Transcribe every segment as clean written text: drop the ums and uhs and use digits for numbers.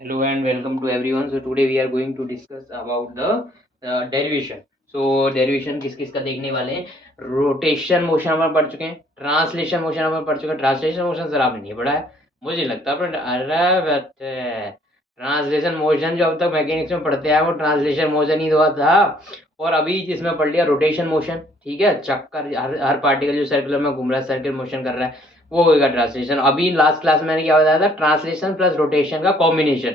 Hello and welcome to everyone. So today we are going to discuss about the derivation. So derivation किस किस का देखने वाले हैं. रोटेशन मोशन अपन पढ़ चुके हैं. ट्रांसलेशन मोशन अपन पढ़ चुके हैं. ट्रांसलेशन मोशन सर आपने नहीं पढ़ा है, मुझे लगता है. अरे ट्रांसलेशन मोशन जो अब तक मैकेनिक्स में पढ़ते हैं वो ट्रांसलेशन मोशन ही हुआ था. और अभी जिसमें पढ़ लिया रोटेशन मोशन. ठीक है, चक्कर हर पार्टिकल जो सर्कुलर में घूम रहा है, सर्किल मोशन कर रहा है, वो होगा ट्रांसलेशन. अभी लास्ट क्लास में मैंने क्या बताया था, ट्रांसलेशन प्लस रोटेशन का कॉम्बिनेशन.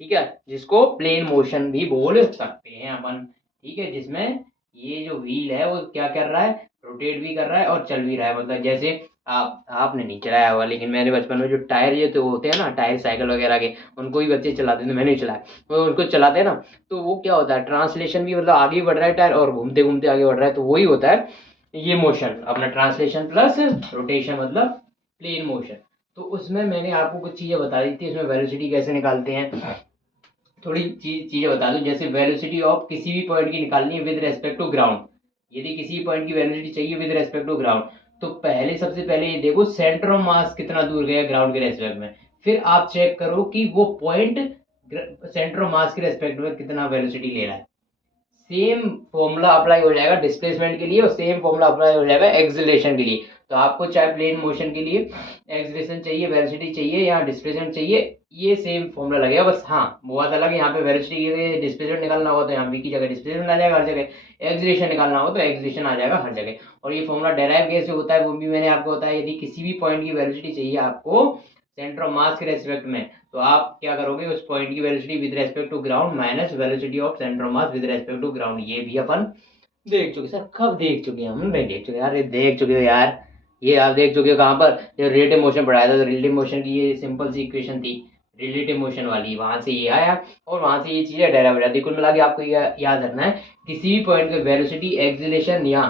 ठीक है, जिसको प्लेन मोशन भी बोल सकते हैं अपन. ठीक है, जिसमें ये जो व्हील है वो क्या कर रहा है, रोटेट भी कर रहा है और चल भी रहा है. मतलब जैसे आपने नहीं चलाया होगा, लेकिन मेरे बचपन में जो टायर ये तो होते हैं ना, टायर साइकिल वगैरह के, उनको भी बच्चे चलाते थे. मैंने नहीं चलाया, वो उनको चलाते हैं ना, तो वो क्या होता है, ट्रांसलेशन भी, मतलब आगे बढ़ रहा है टायर और घूमते घूमते आगे बढ़ रहा है, तो वही होता है ये मोशन अपना, ट्रांसलेशन प्लस रोटेशन मतलब प्लेन मोशन. तो उसमें मैंने आपको कुछ चीज़ें बता दी थी, इसमें वेलोसिटी कैसे निकालते हैं, थोड़ी चीज़ें बता दूं. जैसे वेलोसिटी ऑफ किसी भी पॉइंट की निकालनी है विद रेस्पेक्ट टू ग्राउंड. यदि किसी पॉइंट की वेलोसिटी चाहिए विद रेस्पेक्ट टू ग्राउंड, तो पहले सबसे पहले ये देखो सेंटर ऑफ मास कितना दूर गया ग्राउंड के रेस्पेक्ट में. फिर आप चेक करो कि वो पॉइंट सेंटर ऑफ मास के रेस्पेक्ट में कितना वेलोसिटी ले रहा है. सेम फॉर्मूला अप्लाई हो जाएगा डिस्प्लेसमेंट के लिए और सेम फॉर्मूला अप्लाई हो जाएगा एक्सेलरेशन के लिए. तो आपको चाहे प्लेन मोशन के लिए एक्सेलरेशन चाहिए, वेलोसिटी चाहिए या डिस्प्लेसमेंट चाहिए, ये सेम फॉर्मूला लगेगा. बस हाँ, बहुत अलग है, यहाँ पे वेलोसिटी की जगह डिस्प्लेसमेंट निकालना होगा तो यहाँ भी की जगह डिस्प्लेसमेंट आ जाएगा हर जगह, एक्सेलरेशन निकालना हो तो एक्सेलरेशन आ जाएगा हर जगह. और ये फॉर्मूला डेराइव कैसे होता है वो भी मैंने आपको बताया. यदि किसी भी पॉइंट की वेलोसिटी चाहिए आपको सेंटर ऑफ मास के रेस्पेक्ट में, तो आप क्या करोगे, उस पॉइंट की velocity with respect to ground minus velocity of centre of mass with respect to ground. ये भी अपन देख चुके सर. कब देख चुके हैं हम? नहीं देख चुके यार, ये देख चुके हो यार. ये आप देख चुके हो कहाँ पर, जब रिलेटिव मोशन पढ़ाया था, तो रिलेटिव मोशन की ये सिंपल सी इक्वेशन थी, रिलेटिव मोशन वाली, वहां से ये आया और वहां से ये चीजें डेराइव हो जाती. कुल मिला के आपको याद रखना है, किसी भी पॉइंट पे वेलोसिटी, एक्सीलरेशन या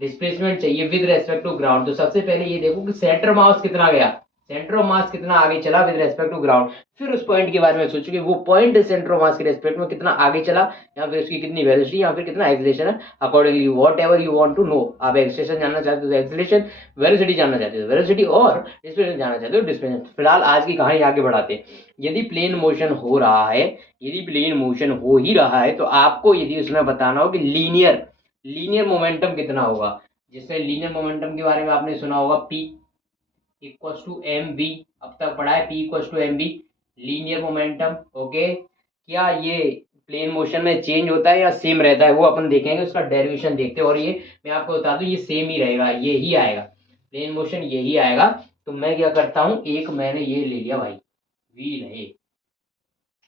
डिस्प्लेसमेंट चाहिए विद रेस्पेक्ट टू ग्राउंड, तो सबसे पहले ये देखो कि सेंटर मास कितना गया, सेंटर ऑफ मास कितना आगे चला विद रेस्पेक्ट टू ग्राउंड. फिर उस पॉइंट के बारे में सोचो कि वो पॉइंट सेंटर ऑफ मास के रेस्पेक्ट में कितना आगे चला, या फिर उसकी कितनी वेलोसिटी या फिर कितना एक्सेलरेशन है. Accordingly whatever you want to know, आप एक्सेलरेशन जानना चाहते हो तो एक्सेलरेशन, वेलोसिटी जानना चाहते हो वेलोसिटी, और डिस्प्लेसमेंट जानना चाहते हो डिस्प्लेसमेंट. फिलहाल आज की कहानी आगे बढ़ाते हैं. यदि प्लेन मोशन हो रहा है, यदि प्लेन मोशन हो ही रहा है, तो आपको यदि उसमें बताना हो कि लीनियर लीनियर मोमेंटम कितना होगा. जिससे लीनियर मोमेंटम के बारे में आपने सुना होगा, P equals to M V. अब तक पढ़ा है, P equals to M V, linear momentum. Okay, क्या ये प्लेन मोशन में चेंज होता है या सेम रहता है, वो अपन देखेंगे, उसका डेरिवेशन देखते हैं. और ये मैं आपको बता दूं, ये सेम ही रहेगा, ये ही आएगा प्लेन मोशन, ये ही आएगा. तो मैं क्या करता हूँ, एक मैंने ये ले लिया भाई, व्हील है,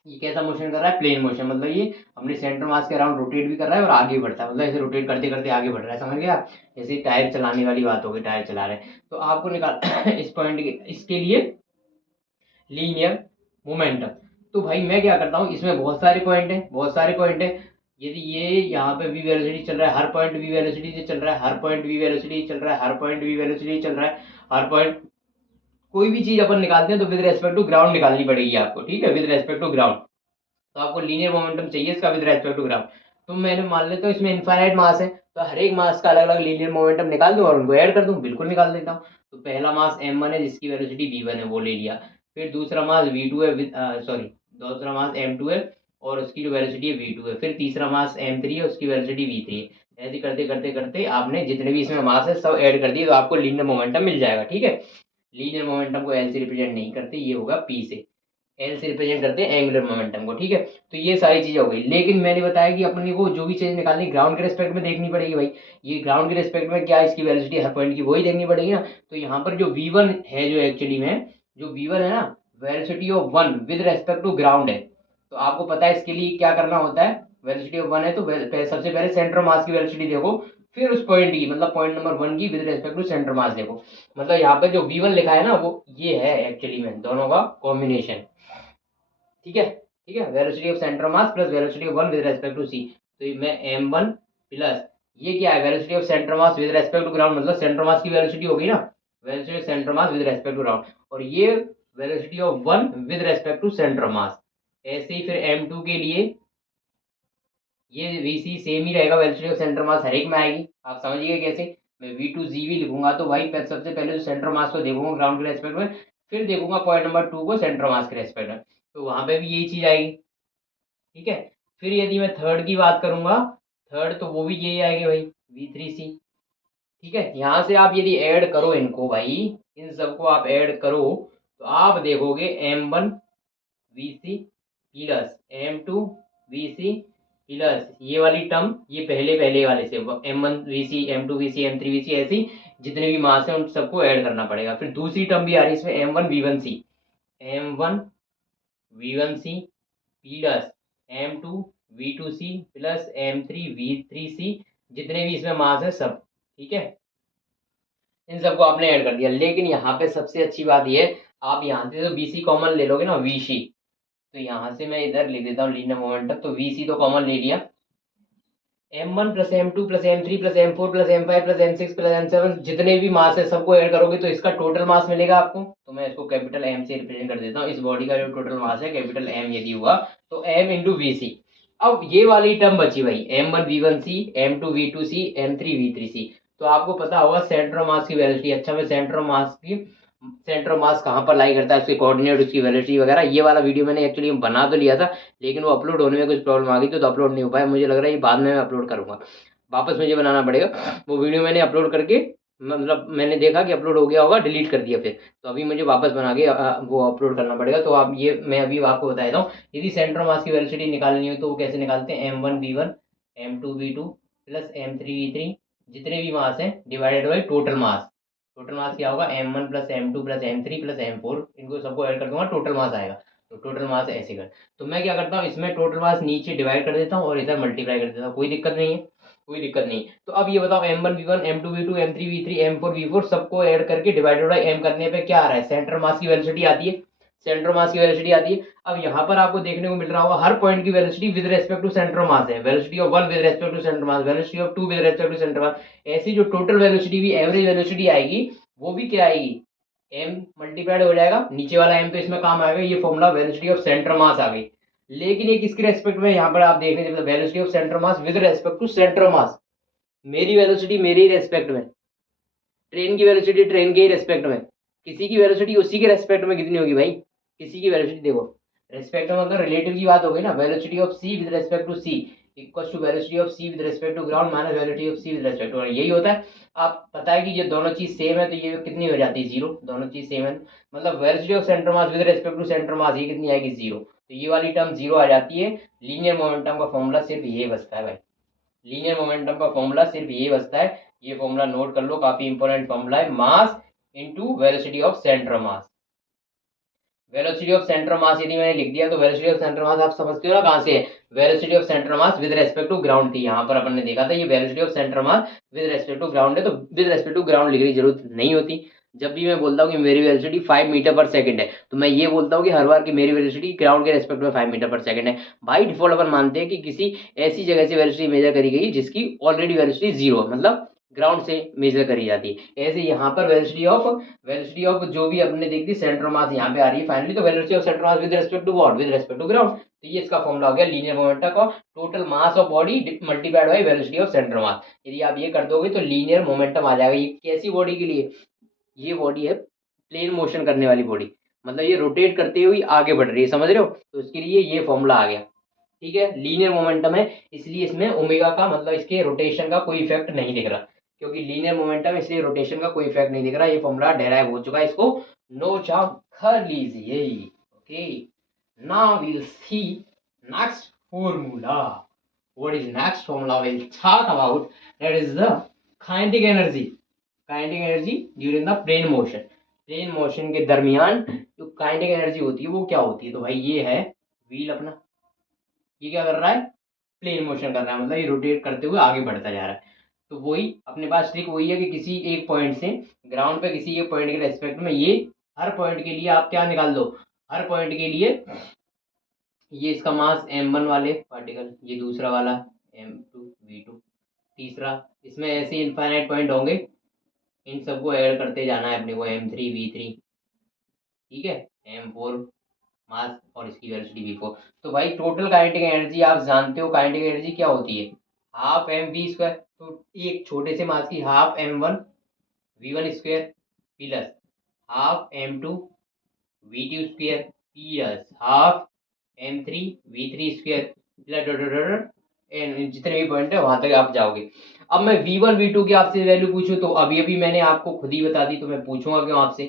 ये कैसा मोशन कर रहा है, प्लेन मोशन. मतलब ये अपने सेंटर मास के अराउंड रोटेट भी कर रहा है और आगे भी बढ़ता है, मतलब ऐसे रोटेट करते करते आगे बढ़ रहा है, समझ गया. जैसे टायर चलाने वाली बात होगी, टायर चला रहे हैं, तो आपको निकाल इस पॉइंट के, इसके लिए लीनियर मोमेंटम. तो भाई मैं क्या करता हूँ, इसमें बहुत सारे पॉइंट है, बहुत सारे पॉइंट है. यदि ये यहाँ पे वी वेलोसिटी चल रहा है, हर पॉइंट वी वेलोसिटी से चल रहा है, हर पॉइंट वी वेलोसिटी चल रहा है, हर पॉइंट वी वेलोसिटी चल रहा है, हर पॉइंट, कोई भी चीज अपन निकालते हैं तो विद रेस्पेक्ट टू ग्राउंड निकालनी पड़ेगी आपको. ठीक है, विद रेस्पेक्ट टू ग्राउंड. तो आपको लीनियर मोमेंटम चाहिए इसका विद रेस्पेक्ट टू ग्राउंड. तो मैंने मान लेता हूँ इसमें इनफाइनाइट मास है, तो हर एक मास का अलग अलग लीनियर मोमेंटम निकाल दूं और उनको ऐड कर दूं, बिल्कुल निकाल देता हूँ. तो पहला मास m1 है जिसकी वेलोसिटी v1 है, वो ले लिया. फिर दूसरा मास v2 है, सॉरी, दूसरा मास m2 है और उसकी जो वेलोसिटी है v2 है. फिर तीसरा मास m3 है, उसकी वेलोसिटी v3 है. ऐसे करते करते करते आपने जितने भी इसमें मास है सब ऐड कर दिए, तो आपको लीनियर मोमेंटम मिल जाएगा. ठीक है, लीनियर मोमेंटम को एल से रिप्रेजेंट नहीं करते, ये होगा पी से, एल से रिप्रेजेंट करते हैं एंगुलर मोमेंटम को. ठीक है, तो ये सारी चीजें हो गई. लेकिन मैंने बताया कि अपने को जो भी चीज निकालनी ग्राउंड के रेस्पेक्ट में देखनी पड़ेगी भाई. ये ग्राउंड के रेस्पेक्ट में क्या, इसकी वेलोसिटी हर पॉइंट की वही देखनी पड़ेगी ना. तो यहाँ पर जो v1 है, जो एक्चुअली में जो v1 है ना, velocity of one with respect to ground है. तो आपको पता है इसके लिए क्या करना होता है, वेलोसिटी ऑफ वन है तो सबसे पहले सेंटर मास की वेलोसिटी देखो, फिर उस पॉइंट की, मतलब पॉइंट नंबर वन की with respect to centre mass देखो. मतलब यहाँ पे जो v1 लिखा है ना, वो ये है एक्चुअली में दोनों का कॉम्बिनेशन. ठीक है, ठीक है, velocity of centre mass plus velocity of one with respect to C. तो मैं m1 प्लस ये क्या है, velocity of centre mass with respect to ground, मतलब सेंटर मास की वेलोसिटी होगी ना, velocity of centre mass with respect to ground, और ये velocity of one with respect to centre mass. ऐसे ही फिर m2 के लिए ये vc सेम ही रहेगा, वेलोसिटी ऑफ सेंटर मास हर एक में आएगी. आप समझिए कैसे, मैं v2gv लिखूंगा तो भाई सबसे पहले तो सेंटर मास को देखूंगा ग्राउंड के रेस्पेक्ट में, फिर देखूंगा पॉइंट नंबर 2 को सेंटर मास के रेस्पेक्ट में. तो वहां पे भी यही चीज आएगी। ठीक है, फिर यदि मैं थर्ड की बात करूंगा, थर्ड तो वो भी यही आएगी भाई, V3C। ठीक है, यहाँ से आप यदि ऐड करो इनको भाई, इन सबको आप ऐड करो, तो आप देखोगे M1 VC plus M2 VC plus ये वाली टर्म, ये पहले पहले वाले से M1 VC M2 VC M3 VC ऐसी जितने भी मास है उन सबको ऐड करना पड़ेगा। फिर दूसरी टर्म भी आ रही है इसमें M1 V1C plus M2 V2C plus M3 V3C, जितने भी इसमें मास है सब। ठीक है, इन सबको आपने ऐड कर दिया। लेकिन यहाँ पे सबसे अच्छी बात ये है, आप यहाँ से तो BC कॉमन ले लोगे ना, VC, तो यहाँ से मैं इधर लिख देता हूँ लीनियर मोमेंटम, तो VC तो कॉमन ले लिया, M1 plus M2 plus M3 plus M4 plus M5 plus M6 plus M7 जितने भी मास है सबको ऐड करोगे तो इसका टोटल मास मिलेगा आपको। तो मैं इसको कैपिटल M से रिप्रेजेंट कर देता हूँ, इस बॉडी का जो टोटल मास है कैपिटल M यदि हुआ तो M इंटू VC। अब ये वाली टर्म बची भाई, M1 V1C M2 V2C M3 V3C। तो आपको पता होगा सेंटर ऑफ मास की वेलोसिटी। अच्छा, मैं सेंटर ऑफ मास कहाँ पर लाई करता है, उसके कोऑर्डिनेट, उसकी वेलोसिटी वगैरह, ये वाला वीडियो मैंने एक्चुअली बना तो लिया था, लेकिन वो अपलोड होने में कुछ प्रॉब्लम आ गई तो अपलोड नहीं हो पाया। मुझे लग रहा है ये बाद में मैं अपलोड करूंगा, वापस मुझे बनाना पड़ेगा। वो वीडियो मैंने अपलोड करके, मतलब मैंने देखा कि अपलोड हो गया होगा, डिलीट कर दिया फिर, तो अभी मुझे वापस बना के वो अपलोड करना पड़ेगा। तो आप ये मैं अभी आपको बता देता हूँ, यदि सेंटर मास की वेलोसिटी निकालनी हो तो वो कैसे निकालते हैं, M1 V1 M2 V2 plus M3 V3 जितने भी मास हैं divided by total mass. Total mass क्या होगा, M1 plus M2 plus M3 plus M4, इनको सबको ऐड कर दूंगा, टोटल मास आएगा। तो टोटल मास ऐसे कर, तो मैं क्या करता हूँ, इसमें टोटल मास नीचे डिवाइड कर देता हूँ और इधर मल्टीप्लाई कर देता हूँ, कोई दिक्कत नहीं है, कोई दिक्कत नहीं। तो अब ये बताओ, M1 V1 M2 V2 M3 V3 M4 V4 सबको ऐड करके डिवाइडेड बाई M करने पे क्या आ रहा है, सेंटर मास की वेलोसिटी आती है, सेंटर मास की वेलोसिटी आती है। अब यहाँ पर आपको देखने को मिल रहा होगा हर पॉइंट की velocity with respect to centre mass है, velocity of 1 with respect to centre mass, velocity of 2 with respect to centre mass. ऐसी जो टोटल वेलोसिटी भी एवरेज वेलोसिटी आएगी वो भी क्या आएगी, M मल्टीप्लाइड हो जाएगा, नीचे वाला M तो इसमें काम आएगा, ये formula velocity of centre mass आ गई। लेकिन ये किसके रेस्पेक्ट में, यहाँ पर आप देखने जब velocity of centre mass with respect to centre mass, मेरी वेलोसिटी मेरे ही रेस्पेक्ट में, ट्रेन की वेलोसिटी ट्रेन के ही रेस्पेक्ट में, किसी की वेलोसिटी उसी के रेस्पेक्ट में कितनी होगी भाई, किसी की वेलोसिटी देखो, रेस्पेक्ट में मतलब रिलेटिव की बात हो गई ना, velocity of C with respect to C equals to velocity of C with respect to ground minus velocity of C with respect to, यही होता है। आप पता है कि ये दोनों चीज सेम है तो ये कितनी हो जाती है, जीरो, दोनों चीज सेम है, मतलब velocity of centre mass with respect to centre mass ये कितनी आएगी, जीरो, तो ये वाली टर्म जीरो आ जाती है। लीनियर मोमेंटम का फॉर्मूला सिर्फ ये बचता है भाई, लीनियर मोमेंटम का फॉर्मूला सिर्फ ये बचता है, ये फॉर्मूला नोट कर लो, काफी इंपॉर्टेंट फॉर्मूला है, mass into velocity of centre mass. Velocity of centre mass यदि मैंने लिख दिया तो वेलोसिटी ऑफ सेंटर मास आप समझते हो ना कहां से है, velocity of centre mass with respect to ground थी, यहाँ पर अपन ने देखा था ये velocity of centre mass with respect to ground है, तो विद रेस्पेक्ट टू ग्राउंड लिखने की जरूरत नहीं होती। जब भी मैं बोलता हूँ कि मेरी वेलोसिटी 5 मीटर पर सेकंड है, तो मैं ये बोलता हूँ कि हर बार की मेरी वेलोसिटी ग्राउंड के रेस्पेक्ट में 5 मीटर पर सेकंड है। बाई डिफॉल्ट अपन मानते हैं कि किसी ऐसी जगह से वेलोसिटी मेजर करी गई जिसकी ऑलरेडी वेलोसिटी जीरो है, मतलब ग्राउंड से मेजर करी जाती है। ऐसे यहाँ पर वेलोसिटी ऑफ जो भी अपने देख दी सेंटर मास यहाँ पे आ रही है फाइनली, तो velocity of centre mass with respect to what, with respect to ground, तो ये इसका फॉर्मूला हो गया लीनियर मोमेंटम का total mass of body multiplied by velocity of centre mass. यदि आप ये कर दोगे तो लीनियर मोमेंटम आ जाएगा। ये कैसी बॉडी के लिए, ये बॉडी है प्लेन मोशन करने वाली बॉडी, मतलब ये रोटेट करते हुए आगे बढ़ रही है, समझ रहे हो, तो इसके लिए ये फॉर्मूला आ गया। ठीक है, लीनियर मोमेंटम है इसलिए इसमें ओमेगा का मतलब इसके रोटेशन का कोई इफेक्ट नहीं दिख रहा, क्योंकि लीनियर मोमेंटम है इसलिए रोटेशन का कोई इफेक्ट नहीं दिख रहा। ये फॉर्मूला डेराइव हो चुका है, इसको नोट आउट कर लीजिए। Okay, now we'll see next formula. What is next formula will talk about, that is the kinetic energy, kinetic energy during the plane motion. Plane motion के दरमियान जो काइनेटिक एनर्जी होती है वो क्या होती है, तो भाई ये है व्हील अपना, ये क्या कर रहा है, प्लेन मोशन कर रहा है, मतलब ये रोटेट करते हुए आगे बढ़ता जा रहा है। तो वही अपने पास ट्रिक वही है कि किसी एक पॉइंट से ग्राउंड पे किसी एक पॉइंट के रेस्पेक्ट में ये हर पॉइंट के लिए आप क्या निकाल दो, हर पॉइंट के लिए ये इसका मास M1 वाले पार्टिकल, ये दूसरा वाला M2 V2, तीसरा, इसमें ऐसे इनफाइनाइट पॉइंट होंगे, इन सबको ऐड करते जाना है अपने को, M3 V3, ठीक है, M4 मास और इसकी वेलोसिटी V4। तो भाई टोटल काइनेटिक एनर्जी आप जानते हो, काइनेटिक एनर्जी क्या होती है, हाफ mv², तो एक छोटे से मास की half M1 V1 square plus half M2 V2 square plus half m3v3 square जितने भी पॉइंट है वहां तक आप जाओगे। अब मैं v1 v2 की आपसे वैल्यू पूछूं तो अभी अभी मैंने आपको खुद ही बता दी, तो मैं पूछूंगा क्यों आपसे।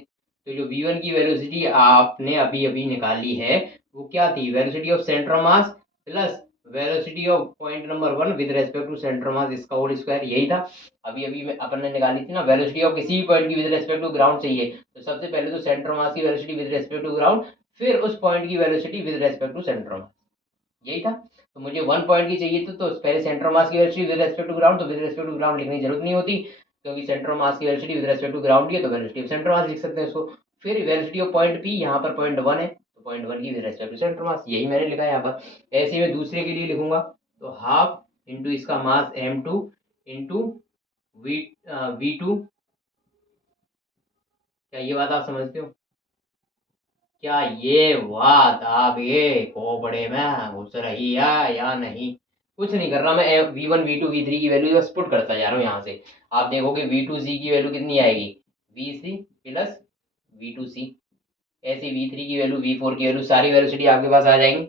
तो जो v1 की वेलोसिटी आपने अभी अभी निकाली है वो क्या थी, velocity of centre mass plus velocity of point number 1 with respect to centre mass, इसका होल स्क्वायर, यही था। अभी अभी में अपन ने निकाली थी ना, वेलोसिटी ऑफ किसी भी पॉइंट की विद रेस्पेक्ट टू ग्राउंड चाहिए तो सबसे पहले तो सेंटर मास की velocity with respect to ground, फिर उस पॉइंट की velocity with respect to centre mass, यही था। तो मुझे 1 पॉइंट की चाहिए तो पहले सेंटर मास की velocity with respect to ground, तो विद रेस्पेक्ट टू ग्राउंड लिखने की जरूरत नहीं होती क्योंकि सेंटर मास की velocity with respect to ground है तो वेलोसिटी ऑफ सेंटर मास लिख सकते हैं उसको। फिर वेलोसिटी ऑफ पॉइंट पी, यहाँ पर पॉइंट 1 है तो पॉइंट 1 की with respect to centre mass, यही मैंने लिखा है यहाँ पर। ऐसे ही मैं दूसरे के लिए लिखूंगा तो हाफ इंटू इसका मास m2 इंटू v2। क्या ये बात आप समझते हो? क्या ये बात आप ये खोपड़े में घुस रही है या नहीं? कुछ नहीं कर रहा मैं, v1 v2 v3 की वैल्यू बस पुट करता जा रहा हूँ यहाँ से। आप देखोगे v2c की वैल्यू कितनी आएगी, vc प्लस v2c। ऐसी v3 की वैल्यू, v4 की वैल्यू, सारी वेलोसिटी आपके पास आ जाएंगी,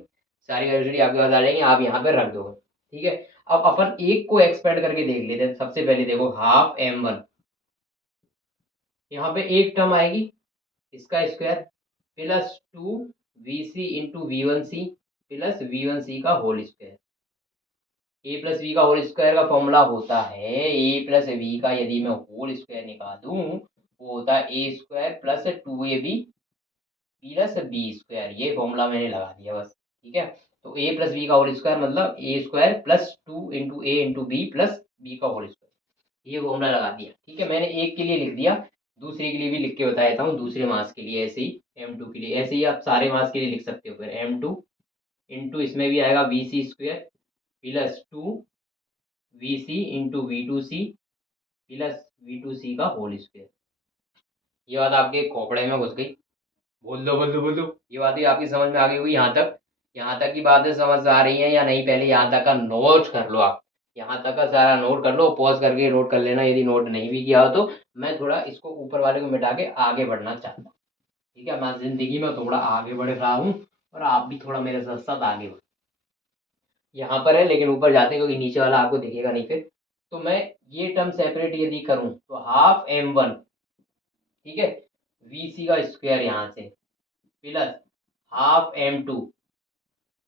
सारी वेलोसिटी आपके पास आ जाएंगी, आप यहाँ पे रख दो। ठीक है, अब अपन एक को एक्सपेंड करके देख लेते हैं। सबसे पहले देखो हाफ m1, यहाँ पे एक टर्म आएगी इसका square plus 2vc into v1c plus v1c का whole square. A plus V का होल स्क्वायर का फॉर्मूला होता है, ए प्लस वी का यदि मैं होल स्क्वायर निकालूं वो होता है A square plus 2ab plus B square, ये फॉर्मूला मैंने लगा दिया बस। ठीक है, तो ए प्लस बी का होल स्क्वायर मतलब A square plus 2 into A into B plus B का होल स्क्वायर, ये फॉर्मूला लगा दिया। ठीक है, मैंने एक के लिए लिख दिया, दूसरे के लिए भी लिख के बता देता हूँ, दूसरे मास के लिए ऐसे ही m2 के लिए ऐसे ही आप सारे मास के लिए लिख सकते हो। फिर m2 इंटू इसमें भी आएगा V C square plus 2vc into v2c plus v2c का होल स्क्वायर। ये बात आपके खोपड़े में घुस गई? बोल दो बोल दो बोल दो, ये बात भी आपकी समझ में आ गई होगी यहाँ तक? यहाँ तक की बातें समझ आ रही हैं या नहीं? पहले यहाँ तक का नोट कर लो आप, यहाँ तक का सारा नोट कर लो, पॉज करके नोट कर लेना यदि नोट नहीं भी किया हो तो। मैं थोड़ा इसको ऊपर वाले को मिटा के आगे बढ़ना चाहता हूँ। ठीक है, मैं जिंदगी में थोड़ा आगे बढ़ रहा हूँ और आप भी थोड़ा मेरे साथ साथ आगे बढ़ो। यहाँ पर है लेकिन ऊपर जाते हैं क्योंकि नीचे वाला आपको दिखेगा नहीं फिर। तो मैं ये टर्म सेपरेट यदि करूँ तो हाफ m1, ठीक है, vc का स्क्वायर यहाँ से प्लस हाफ m2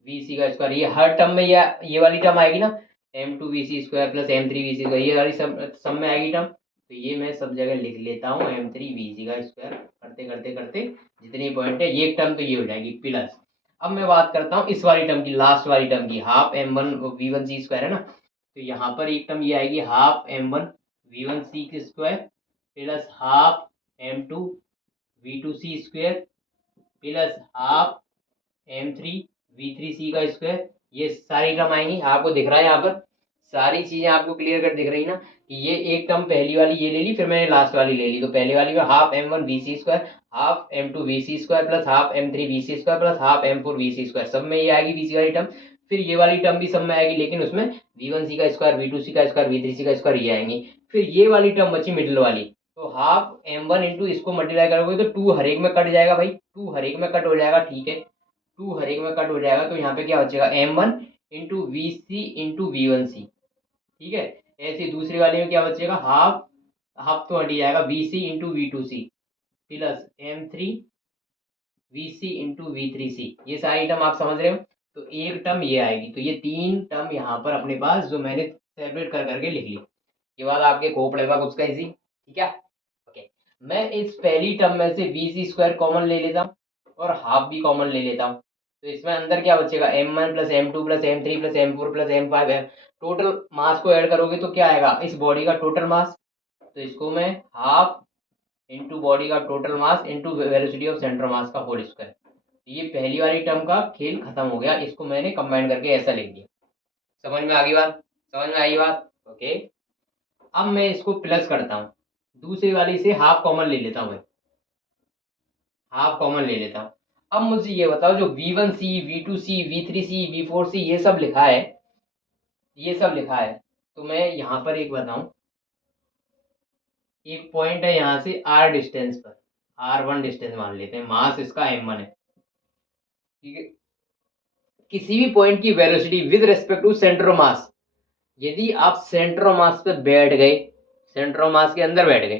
vc का स्क्वायर, ये हर टर्म में ये वाली टर्म आएगी ना, m2 vc square plus m3 vc square, ये वाली सब में आएगी टर्म। तो ये मैं सब जगह लिख लेता हूँ m3 vc का स्क्वायर, करते करते करते जितने पॉइंट है ये टर्म तो ये हो जाएगी प्लस। अब मैं बात करता हूँ इस वाली टर्म की, लास्ट वाली टर्म की, हाफ m1 v1c स्क्वायर है ना, तो यहाँ पर एक टर्म ये आएगी हाफ m1 v1c की square plus half m2 v2c square plus half m3 v3c का स्क्वायर। ये सारी टर्म आएंगी, आपको दिख रहा है यहाँ पर सारी चीजें आपको क्लियर कट दिख रही ना कि ये एक टर्म पहली वाली ये ले ली, फिर मैंने लास्ट वाली ले ली। तो पहले वाली में half m1 vc square, half m2 vc square plus half m3 vc square plus half m4 vc square, सब में ये आएगी vc वाली टर्म। फिर ये वाली टर्म भी सब में आएगी लेकिन उसमें v1c का स्क्वायर v2c का स्क्वायर v3c का स्क्वायर ये आएंगी। फिर ये वाली टर्म बची मिडिल वाली, तो हाफ m1 इंटू इसको मल्टीप्लाई करोगे तो 2 हर एक में कट जाएगा भाई, 2 हर एक में कट हो जाएगा। ठीक है, 2 हर एक में कट हो जाएगा तो यहाँ पे क्या बचेगा m1 इंटू वी सी इंटू v1c। ठीक है, ऐसे दूसरे वाले में क्या बचेगा, हाफ हाफ तो हट ही जाएगा, vc into v2c plus m3 vc into v3c। ये सारी टर्म आप समझ रहे हो? तो एक टर्म ये आएगी, तो ये 3 टर्म यहाँ पर अपने पास जो मैंने सेपरेट कर करके लिख ली। ये बात आपके खोपड़े में कुछ कैसी? ठीक है, ओके। मैं इस पहली टर्म में से vc स्क्वायर कॉमन ले लेता हूँ और हाफ भी कॉमन ले लेता हूँ, तो इसमें अंदर क्या बचेगा, m1 plus m2 plus m3 plus m4 plus m5 है। टोटल मास को ऐड करोगे तो क्या आएगा, इस बॉडी का टोटल मास, तो इसको मैं हाफ इंटू बॉडी का total mass into velocity of centre mass का होल स्क्वायर। ये पहली वाली टर्म का खेल खत्म हो गया, इसको मैंने कंबाइन करके ऐसा लिख दिया। समझ में आ गई बात? समझ में आई बात? ओके। अब मैं इसको प्लस करता हूँ, दूसरी वाली से हाफ कॉमन ले लेता हूँ, मैं हाफ कॉमन ले लेता हूँ। अब मुझे ये बताओ जो v1c v2c v3c v4c ये सब लिखा है, ये सब लिखा है, तो मैं यहाँ पर एक बताऊं, एक पॉइंट है यहाँ से r डिस्टेंस पर, r1 डिस्टेंस मान लेते हैं, मास इसका m1 है, ठीक है, किसी भी पॉइंट की velocity with respect to centre of mass, यदि आप सेंटर ऑफ मास पे बैठ गए, सेंटर ऑफ मास के अंदर बैठ गए,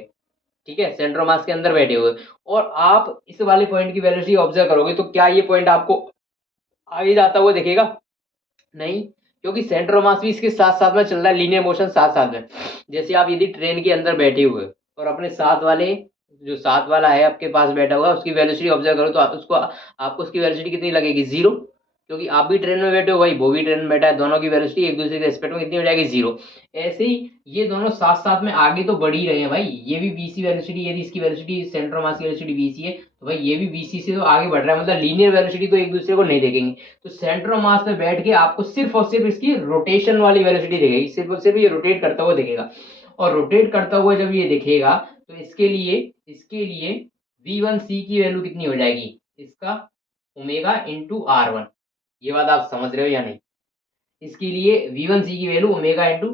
ठीक है, सेंटर ऑफ मास के अंदर बैठे हुए, और आप इस वाले पॉइंट की वेलोसिटी ऑब्जर्व करोगे, तो क्या ये पॉइंट आपको आगे जाता हुआ दिखेगा? नहीं, क्योंकि सेंटर ऑफ मास भी इसके साथ साथ में चल रहा है, लीनियर मोशन साथ साथ में। जैसे आप यदि ट्रेन के अंदर बैठे हुए और अपने साथ वाले, जो साथ वाला है आपके पास बैठा हुआ, उसकी वेलोसिटी ऑब्जर्व करो, तो उसको आपको उसकी वेलोसिटी कितनी लगेगी? जीरो, क्योंकि आप भी ट्रेन में बैठे हो भाई, वो भी ट्रेन में बैठा है, दोनों की वेलोसिटी एक दूसरे के रिस्पेक्ट में कितनी हो जाएगी? जीरो। ऐसे ही ये दोनों साथ साथ में आगे तो बढ़ ही रहे हैं भाई, ये भी बीसी वेलोसिटी, यदि इसकी वेलोसिटी सेंटर ऑफ मास की वेलोसिटी बीसी है, तो भाई ये भी बीसी से तो आगे बढ़ रहा है, मतलब लीनियर वेलोसिटी तो एक दूसरे को नहीं देखेंगे। तो सेंटर ऑफ मास में बैठ के आपको सिर्फ और सिर्फ इसकी रोटेशन वाली वेलोसिटी दिखेगी, सिर्फ और सिर्फ ये रोटेट करता हुआ दिखेगा। और रोटेट करता हुआ जब ये दिखेगा, तो इसके लिए v1c की वैल्यू कितनी हो जाएगी? इसका ओमेगा इंटू R1। ये बात आप समझ रहे हो या नहीं? इसके लिए v1c की वैल्यू ओमेगा इंटू,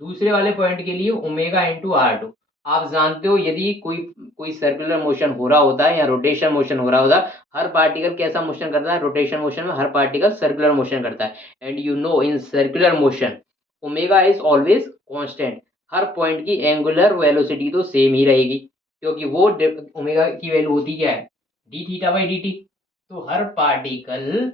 दूसरे वाले पॉइंट के लिए ओमेगा इंटू R2। आप जानते हो यदि कोई कोई सर्कुलर मोशन हो रहा होता है या रोटेशन मोशन हो रहा होता है, हर पार्टिकल कैसा मोशन करता है? रोटेशन मोशन में हर पार्टिकल सर्कुलर मोशन करता है। And you know in circular motion omega is always constant, her point की एंगुलर वेलोसिटी तो सेम ही रहेगी, क्योंकि वो ओमेगा की वैल्यू होती क्या है? D theta by D T. तो हर पार्टिकल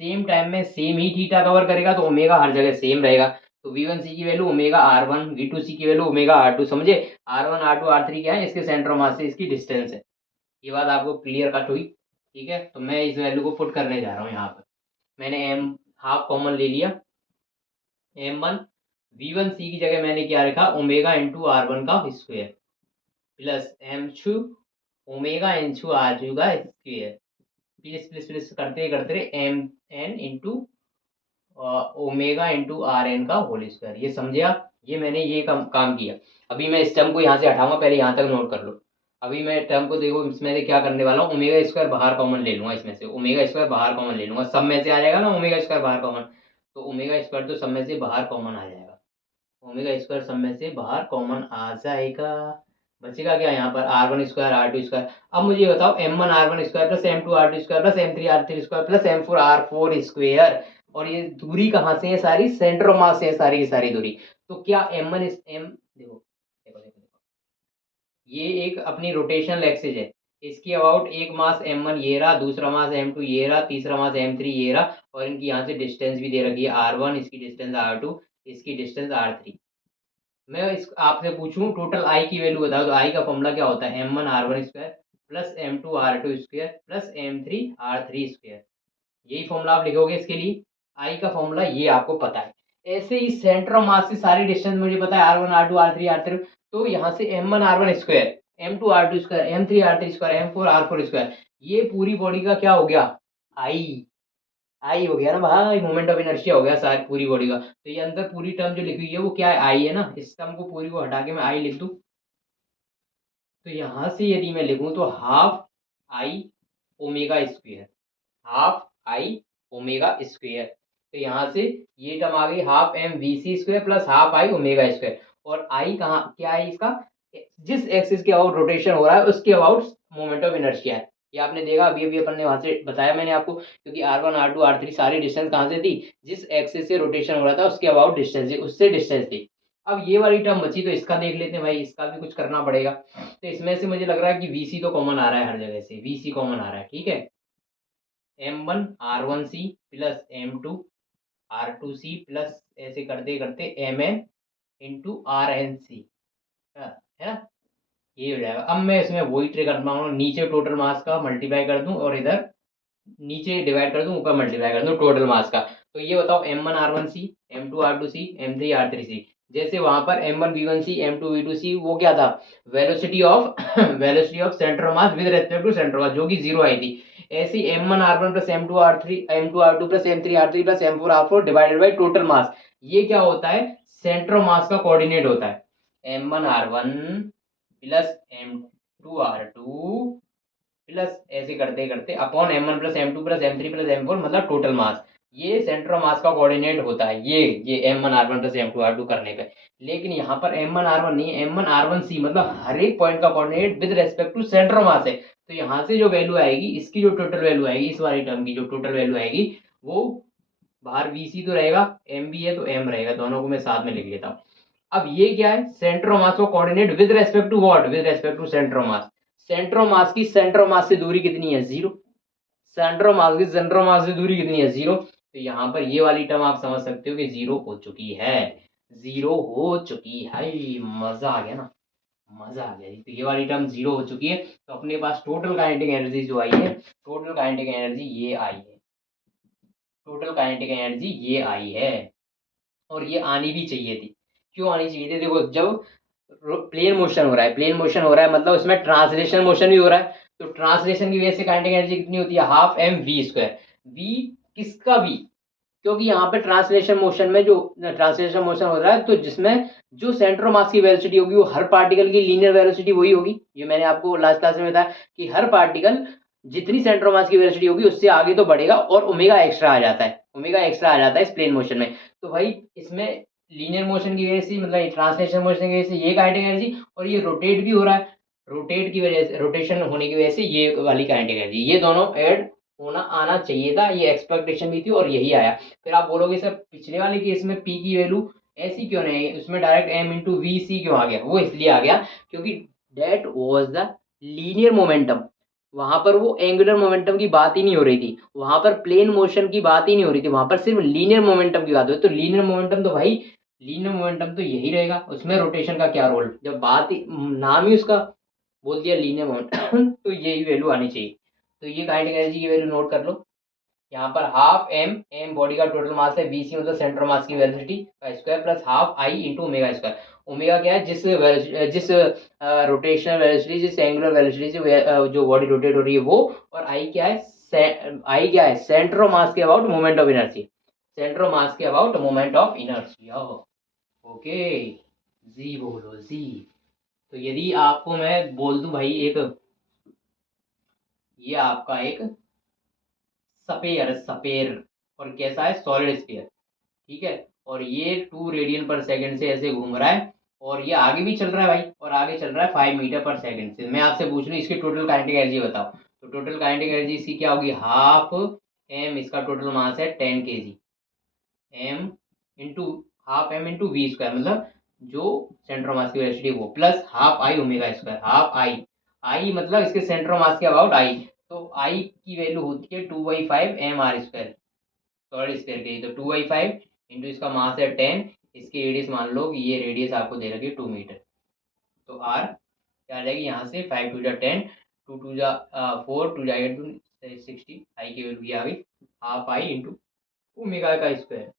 सेम टाइम में सेम ही थीटा कवर करेगा, तो ओमेगा हर जगह सेम रहेगा। तो v1c की वैल्यू ओमेगा R1, v2c की वैल्यू ओमेगा R2। समझे? R1 R2 R3 क्या है? इसके सेंटर ऑफ मास से इसकी डिस्टेंस है। ये बात आपको क्लियर कट हुई? ठीक है, तो मैं इस वैल्यू को पुट करने जा रहा हूँ यहाँ पर। मैंने m हाफ कॉमन ले लिया, m1 v1c की जगह मैंने क्या रखा? ओमेगा इंटू R1 का square plus m2 omega into R2 का स्क्वायर, प्लस प्लस प्लस करते करते M N into omega into R N का होल स्क्वायर। ये समझे आप? ये मैंने ये काम किया। अभी मैं इस टर्म को यहाँ से हटाऊंगा, पहले यहाँ तक नोट कर लो। अभी मैं टर्म को देखो, इसमें से क्या करने वाला हूँ, ओमेगा स्क्वायर बाहर कॉमन ले लूंगा, इसमें से ओमेगा स्क्वायर बाहर कॉमन ले लूंगा, सब में से आ जाएगा ना ओमेगा स्क्वायर बाहर कॉमन। तो ओमेगा स्क्वायर तो सब में से बाहर कॉमन आ जाएगा, ओमेगा स्क्वायर सब में से बाहर कॉमन आ जाएगा। बचेगा क्या यहाँ पर? R1 square R2 square. अब मुझे ये बताओ, m1 R1 square plus m2 R2 square plus m3 R3 square plus m4 R4 square, और ये दूरी कहाँ से है? सारी सेंटर ऑफ मास से है, सारी की सारी दूरी। तो क्या m1 इस m देखो देखो देखो देखो, ये एक अपनी रोटेशनल एक्सिस है, इसकी अबाउट एक मास m1 ये रहा, दूसरा मास m2 ये रहा, तीसरा मास m3 ये रहा, और इनकी यहाँ से डिस्टेंस भी दे रखी है R1, इसकी डिस्टेंस R2, इसकी डिस्टेंस R3। मैं इस आपसे पूछूं टोटल आई की वैल्यू बताओ, तो आई का फॉर्मूला क्या होता है? m1 R1 square plus m2 R2 square plus m3 R3 square. यही फॉर्मूला आप लिखोगे इसके लिए। आई का फॉर्मूला ये आपको पता है। ऐसे ही सेंटर ऑफ मास से सारी डिस्टेंस मुझे पता है, R1 R2 R3 R3। तो यहाँ से m1 R1 square, m2 R2 square, m3 R3 square, m4 R4 square, ये पूरी बॉडी का क्या हो गया? आई। आई हो गया ना भाई, मोमेंट ऑफ इनर्शिया हो गया सारी पूरी बॉडी का। तो ये अंदर पूरी टर्म जो लिखी हुई है वो क्या है? आई है ना। इस टर्म को पूरी को हटा के मैं आई लिख दूं, तो यहाँ से यदि मैं लिखूं तो half I omega square, half I omega square. तो यहाँ से ये टर्म आ गई half M V C square plus half I omega square. और आई कहाँ क्या है इसका? जिस एक्सिस के अबाउट रोटेशन हो रहा है उसके अबाउट मोमेंट ऑफ इनर्शिया है। ये आपने देखा, अभी अभी अपन ने वहां से बताया मैंने आपको, क्योंकि R1 R2 R3 सारी डिस्टेंस कहाँ से थी? जिस एक्सिस से रोटेशन हो रहा था उसके अबाउट डिस्टेंस थी, उससे डिस्टेंस थी। अब ये वाली टर्म बची, तो इसका देख लेते हैं भाई, इसका भी कुछ करना पड़ेगा। तो इसमें से मुझे लग रहा है कि VC तो कॉमन आ रहा है, हर जगह से VC कॉमन आ रहा है, ठीक है। m1 R1C plus m2 R2C plus ऐसे करते करते mn इंटू RNC, है ना? ये हो जाएगा। अब मैं इसमें वही ट्रे करता हूँ, नीचे टोटल मास का मल्टीप्लाई कर दूं और इधर नीचे डिवाइड कर दूं, ऊपर मल्टीप्लाई कर दूं टोटल मास का। तो ये बताओ, m1 R1C, m2 R2C, m3 R3C। जैसे वहां पर m1 V1C, m2 V2C वो क्या था? Velocity of velocity of centre mass with respect to centre mass, जो कि जीरो आई थी। ऐसी m1 R1 plus m2 R2 plus m3 R3 plus m4 R4 divided by total mass, ये क्या होता है? सेंटर मास का कोऑर्डिनेट होता है। m1 R1 plus m2 R2 plus ऐसे करते करते upon m1 plus m2 plus m3 plus m4, मतलब टोटल मास। ये सेंटर ऑफ मास का कोऑर्डिनेट होता है, ये m1r1 प्लस m2r2 करने पे। लेकिन यहाँ पर m1r1 नहीं है, m1r1c, मतलब हर एक पॉइंट का coordinate with respect to centre of mass है। तो यहाँ से जो वैल्यू आएगी, इसकी जो टोटल वैल्यू आएगी, इस वाली टर्म की जो टोटल वैल्यू आएगी, वो बाहर vc तो रहेगा, m भी है तो m रहेगा, दोनों को मैं साथ में लिख लेता हूँ। अब ये क्या है, सेंटर ऑफ मास को coordinate with respect to what, with respect to centre of mass. Centre of mass की सेंटर ऑफ मास से दूरी कितनी है, 0। सेंटर ऑफ मास की सेंटर ऑफ मास से दूरी कितनी है, 0। तो यहाँ पर ये वाली टर्म आप समझ सकते हो कि 0 हो चुकी है, 0 हो चुकी है। मजा आ गया ना, मजा आ गया। तो ये वाली टर्म 0 हो चुकी है। तो अपने पास टोटल काइनेटिक एनर्जी जो आई है, टोटल काइनेटिक एनर्जी ये आई है, टोटल काइनेटिक एनर्जी ये आई है। और ये आनी भी चाहिए थी। क्यों आनी चाहिए थी, देखो जब प्लेन मोशन हो रहा है, प्लेन मोशन हो रहा है मतलब उसमें ट्रांसलेशन मोशन भी हो रहा है। तो ट्रांसलेशन की वजह से काइनेटिक एनर्जी कितनी होती है, half M V square. V किसका भी, क्योंकि यहाँ पे ट्रांसलेशन मोशन में जो ट्रांसलेशन मोशन हो रहा है, तो जिसमें जो सेंटर ऑफ मास की वेलोसिटी होगी वो हर पार्टिकल की लीनियर वेलोसिटी वही होगी। ये मैंने आपको लास्ट क्लास में बताया कि हर पार्टिकल जितनी सेंटर ऑफ मास की वेलोसिटी होगी उससे आगे तो बढ़ेगा, और ओमेगा एक्स्ट्रा आ जाता है, ओमेगा एक्स्ट्रा आ जाता है इस प्लेन मोशन में। तो भाई इसमें लीनियर मोशन की वजह से, मतलब ट्रांसलेशन मोशन की वजह से ये काइनेटिक एनर्जी, और ये रोटेट भी हो रहा है, रोटेट की वजह से, रोटेशन होने की वजह से ये वाली काइनेटिक एनर्जी, ये दोनों ऐड होना आना चाहिए था, ये एक्सपेक्टेशन भी थी और यही आया। फिर आप बोलोगे सर पिछले वाले केस में पी की वैल्यू ऐसी क्यों नहीं है, उसमें direct M into V C क्यों आ गया, वो इसलिए आ गया क्योंकि that was the linear momentum. वहां पर वो एंगुलर मोमेंटम की बात ही नहीं हो रही थी, वहां पर प्लेन मोशन की बात ही नहीं हो रही थी, वहां पर सिर्फ लीनियर मोमेंटम की बात हो। तो लीनियर मोमेंटम तो भाई, लीनियर मोमेंटम तो यही रहेगा, उसमें रोटेशन का क्या रोल, जब बात ही, नाम ही उसका बोल दिया लीनियर मोमेंटम तो यही वैल्यू आनी चाहिए। तो ये काइनेटिक एनर्जी की वैल्यू नोट कर लो। यहाँ पर हाफ एम, एम बॉडी का टोटल मास है, वी सी मतलब सेंटर मास की वेलोसिटी का स्क्वायर, प्लस हाफ आई इंटू ओमेगा स्क्वायर। ओमेगा क्या है, जिस रोटेशनल वेलोसिटी, जिस एंगुलर वेलोसिटी से जो बॉडी रोटेट हो रही है वो। और आई क्या है, आई क्या है, सेंटर ऑफ मास के about moment of inertia, centre of mass के about moment of inertia. Okay, जी बोलो जी। तो यदि आपको मैं बोल दूं भाई एक, ये आपका एक सपेयर, सपेयर, और कैसा है, सॉलिड स्फीयर, ठीक है। और ये 2 रेडियन पर सेकंड से ऐसे घूम रहा है, और ये आगे भी चल रहा है भाई, और आगे चल रहा है 5 मीटर पर सेकंड से। मैं आपसे पूछ रहा हूँ इसकी टोटल काइनेटिक एनर्जी बताओ। तो टोटल काइनेटिक एनर्जी इसकी क्या होगी, हाफ एम, इसका टोटल मास है 10 kg, M into half M into V square, मतलब जो सेंटर मास की वेलोसिटी वो, plus half I omega square, half I, I मतलब इसके सेंटर मास के अबाउट आई। तो आई की वैल्यू होती है 2/5 M R square, solid sphere के लिए। तो 2/5 इंटू इसका मास है 10, इसकी रेडियस मान लो कि ये रेडियस आपको दे रखी है 2 मीटर। तो आर क्या आ जाएगी, यहाँ से 5 टू जा 10, 2 टू जा 4, 2 जाएगा 2, 60, आई की वैल्यू आ गई हाफ आई इंटू ओमेगा का स्क्वायर।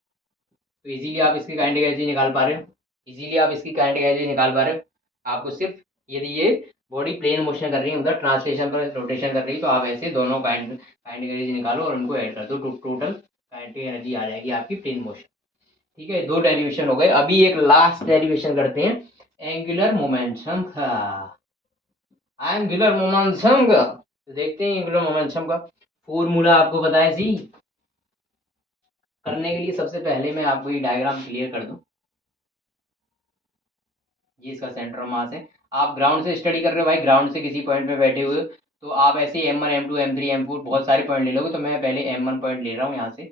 तो इजीली आप इसकी काइनेटिक एनर्जी निकाल पा रहे हो, इजीली आप इसकी काइनेटिक एनर्जी निकाल पा रहे हो। आपको सिर्फ, यदि ये बॉडी प्लेन मोशन कर रही है, उधर ट्रांसलेशन पर रोटेशन कर रही है, तो आप ऐसे दोनों काइनेटिक एनर्जी निकालो और उनको ऐड कर दो, तो टोटल काइनेटिक एनर्जी आ जाएगी आपकी प्लेन मोशन। ठीक है, 2 डेरिवेशन हो गए। अभी एक लास्ट डेरिवेशन करते हैं एंगुलर मोमेंटम का, एंगुलर मोमेंटम का। तो देखते हैं एंगुलर मोमेंटम का फॉर्मूला आपको बताया जी। करने के लिए सबसे पहले मैं आपको ये डायग्राम क्लियर कर दूं। ये इसका सेंटर ऑफ मास है। आप ग्राउंड से स्टडी कर रहे हो भाई, ग्राउंड से किसी पॉइंट पे बैठे हुए हो, तो आप ऐसे M1 M2 M3 M4 बहुत सारे पॉइंट ले लोगे। तो मैं पहले M1 पॉइंट ले रहा हूँ यहाँ से,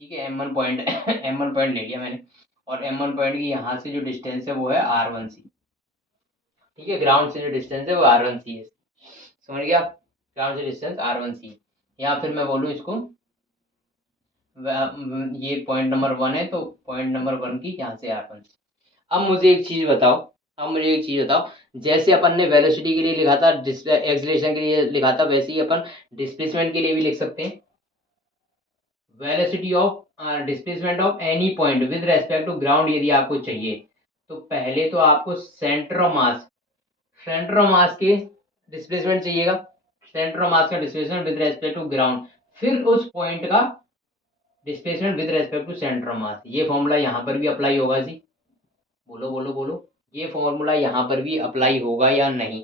ठीक है, M1 पॉइंट M1 पॉइंट ले लिया मैंने। और M1 पॉइंट की यहाँ से जो डिस्टेंस है वो है R1C, ठीक है, ग्राउंड से जो डिस्टेंस है वो R1C है, समझ गया, ग्राउंड से डिस्टेंस R1C। या फिर मैं बोलूँ इसको, ये पॉइंट नंबर 1 है, तो पॉइंट नंबर 1 की यहाँ से R1C। अब मुझे एक चीज बताओ, अब मुझे एक चीज बताओ, जैसे अपन ने वेलोसिटी के लिए लिखा था, एक्सलेशन के लिए लिखा था, वैसे ही अपन डिस्प्लेसमेंट के लिए भी लिख सकते हैं। Velocity of displacement of any point with respect to ground यदि आपको चाहिए, तो पहले तो आपको centre of mass, centre of mass के डिस्प्लेसमेंट चाहिएगा, सेंटर ऑफ मास का displacement with respect to ground, फिर उस पॉइंट का displacement with respect to centre of mass. ये फॉर्मूला यहाँ पर भी अप्लाई होगा जी, बोलो बोलो बोलो, ये फॉर्मूला यहाँ पर भी अप्लाई होगा या नहीं।